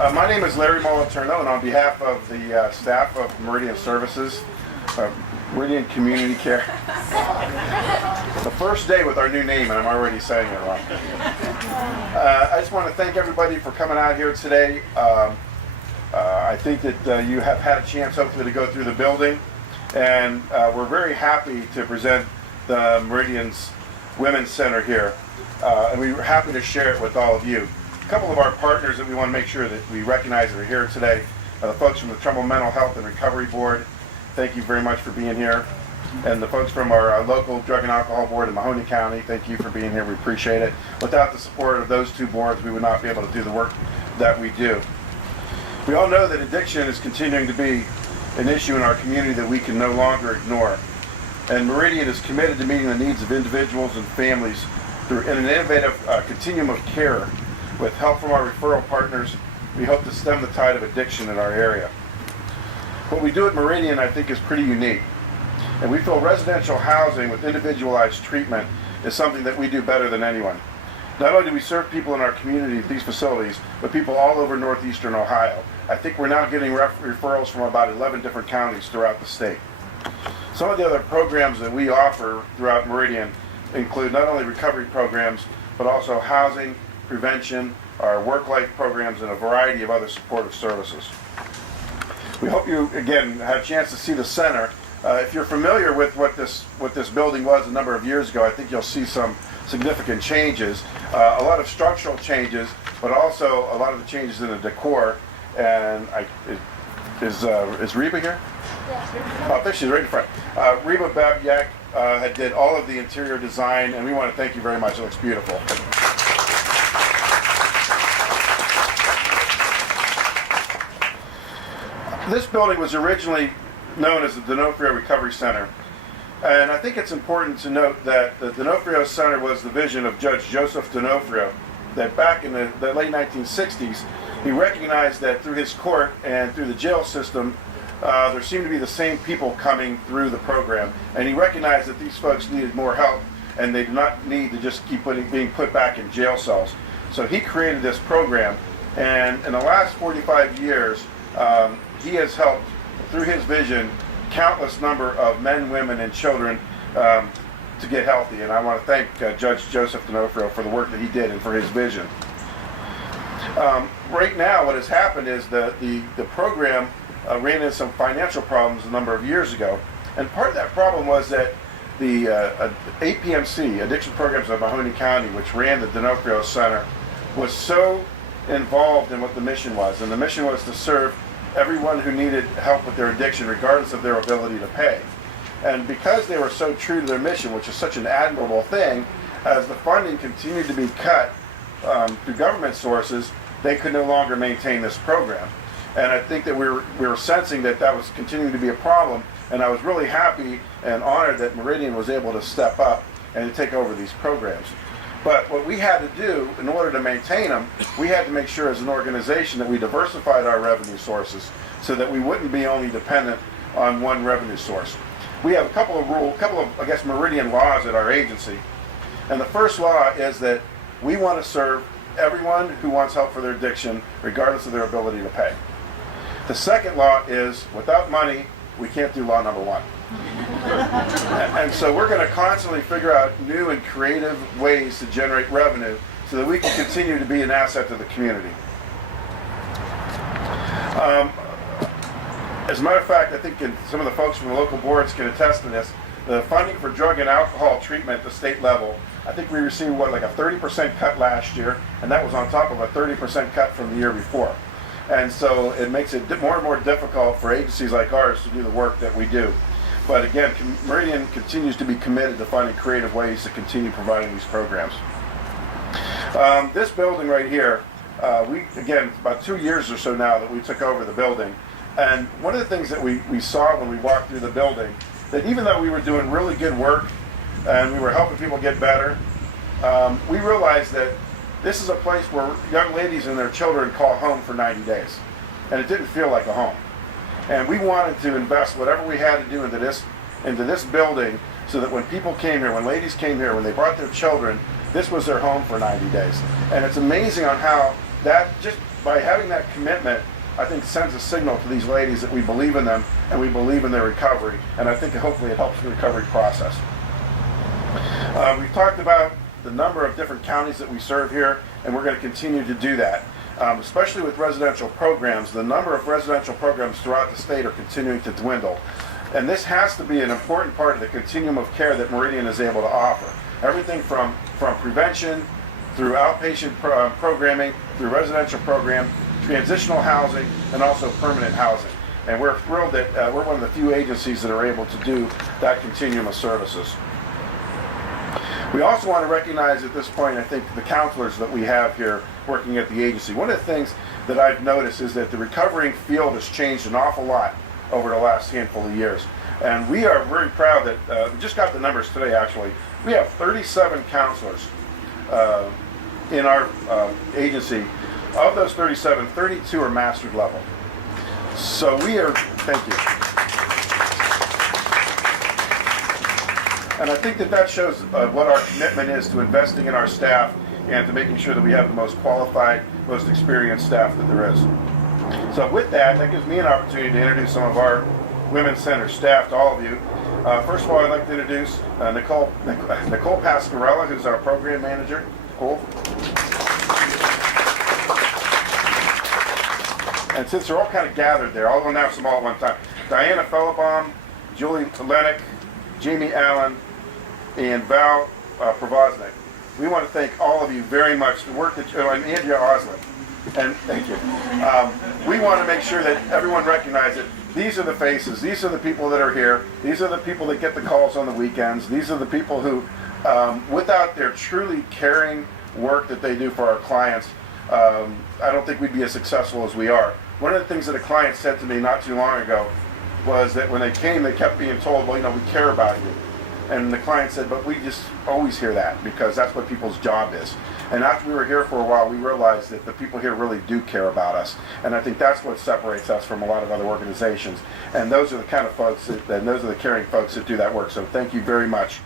My name is Larry Moliterno, and on behalf of the staff of Meridian Services, Meridian Community Care, the first day with our new name, and I'm already saying it wrong. I just want to thank everybody for coming out here today. I think that you have had a chance, hopefully, to go through the building, and we're very happy to present the Meridian's Women's Center here, and we're happy to share it with all of you. A couple of our partners that we want to make sure that we recognize that are here today are the folks from the Trumbull Mental Health and Recovery Board. Thank you very much for being here. And the folks from our local Drug and Alcohol Board in Mahoney County, thank you for being here. We appreciate it. Without the support of those two boards, we would not be able to do the work that we do. We all know that addiction is continuing to be an issue in our community that we can no longer ignore. And Meridian is committed to meeting the needs of individuals and families through an innovative continuum of care. With help from our referral partners, we hope to stem the tide of addiction in our area. What we do at Meridian, I think, is pretty unique. And we feel residential housing with individualized treatment is something that we do better than anyone. Not only do we serve people in our community at these facilities, but people all over northeastern Ohio. I think we're now getting referrals from about 11 different counties throughout the state. Some of the other programs that we offer throughout Meridian include not only recovery programs, but also housing, prevention, our work-life programs, and a variety of other supportive services. We hope you, again, have a chance to see the center. If you're familiar with what this building was a number of years ago, I think you'll see some significant changes. A lot of structural changes, but also a lot of the changes in the decor. And is Reba here? Yeah. Oh, there she's right in front. Reba Babyak did all of the interior design, and we want to thank you very much. It looks beautiful. This building was originally known as the D'Onofrio Recovery Center. And I think it's important to note that the D'Onofrio Center was the vision of Judge Joseph D'Onofrio, that back in the late 1960s, he recognized that through his court and through the jail system, there seemed to be the same people coming through the program. And he recognized that these folks needed more help, and they did not need to just keep being put back in jail cells. So he created this program, and in the last 45 years, he has helped, through his vision, countless number of men, women, and children to get healthy. And I want to thank Judge Joseph D'Onofrio for the work that he did and for his vision. Right now, what has happened is the program ran into some financial problems a number of years ago. And part of that problem was that the APMC, Addiction Programs of Mahoney County, which ran the D'Onofrio Center, was so involved in what the mission was. And the mission was to serve everyone who needed help with their addiction, regardless of their ability to pay. And because they were so true to their mission, which is such an admirable thing, as the funding continued to be cut through government sources, they could no longer maintain this program. And I think that we were sensing that that was continuing to be a problem, and I was really happy and honored that Meridian was able to step up and to take over these programs. But what we had to do in order to maintain them, we had to make sure as an organization that we diversified our revenue sources so that we wouldn't be only dependent on one revenue source. We have a couple of, I guess, Meridian laws at our agency. And the first law is that we want to serve everyone who wants help for their addiction, regardless of their ability to pay. The second law is, without money, we can't do law number one. And so we're going to constantly figure out new and creative ways to generate revenue so that we can continue to be an asset to the community. As a matter of fact, I think some of the folks from the local boards can attest to this. The funding for drug and alcohol treatment at the state level, I think we received, like a 30% cut last year, and that was on top of a 30% cut from the year before. And so it makes it more and more difficult for agencies like ours to do the work that we do. But again, Meridian continues to be committed to finding creative ways to continue providing these programs. This building right here, again, about 2 years or so now that we took over the building. And one of the things that we saw when we walked through the building, that even though we were doing really good work and we were helping people get better, we realized that this is a place where young ladies and their children call home for 90 days. And it didn't feel like a home. And we wanted to invest whatever we had to do into this building so that when people came here, when ladies came here, when they brought their children, this was their home for 90 days. And it's amazing on how that just by having that commitment, I think sends a signal to these ladies that we believe in them and we believe in their recovery, and I think hopefully it helps the recovery process. We've talked about the number of different counties that we serve here, and we're going to continue to do that. Especially with residential programs, the number of residential programs throughout the state are continuing to dwindle. And this has to be an important part of the continuum of care that Meridian is able to offer. Everything from prevention, through outpatient programming, through residential program, transitional housing, and also permanent housing. And we're thrilled that we're one of the few agencies that are able to do that continuum of services. We also want to recognize at this point, I think, the counselors that we have here working at the agency. One of the things that I've noticed is that the recovering field has changed an awful lot over the last handful of years. And we are very proud that, we just got the numbers today actually, we have 37 counselors in our agency. Of those 37, 32 are master's level. So we are, thank you. And I think that shows what our commitment is to investing in our staff and to making sure that we have the most qualified, most experienced staff that there is. So with that gives me an opportunity to introduce some of our Women's Center staff to all of you. First of all, I'd like to introduce Nicole Pascarella, who's our program manager. Nicole. And since they're all kind of gathered there, I'll announce them all at one time. Diana Fellabaum, Julie Lennick, Jamie Allen, and Val Provoznik. We want to thank all of you very much for the work that and Andrea Oslin. And thank you. We want to make sure that everyone recognizes it. These are the faces. These are the people that are here. These are the people that get the calls on the weekends. These are the people who, without their truly caring work that they do for our clients, I don't think we'd be as successful as we are. One of the things that a client said to me not too long ago was that when they came, they kept being told, well, we care about you. And the client said, but we just always hear that because that's what people's job is. And after we were here for a while, we realized that the people here really do care about us. And I think that's what separates us from a lot of other organizations. And those are the kind of folks, and those are the caring folks that do that work. So thank you very much.